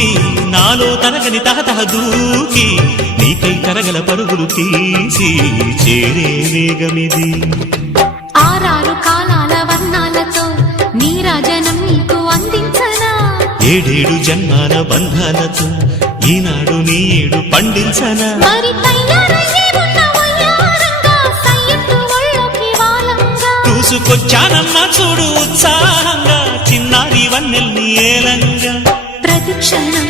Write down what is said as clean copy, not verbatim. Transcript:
చూసి నాలో తరగని తహతహ దూకి నీకై తరగల పరుగులు తీసి చేరే వేగమిది. ఆరారు కాలాల వర్ణాలతో నీరాజనం నీకు అందించనా, ఏడేడు జన్మాల బంధాలతో ఈనాడు నీ ఏడు పండించనా. మరి తయారయ్యే ఉన్న వయ్యారంగా సయ్యత్తు ఒళ్ళోకి వాలంగా చూసుకొచ్చానమ్మా చూడు ఉత్సాహంగా చిన్నారి వన్నెల్ని ఏలంగా. ప్రతిక్షణం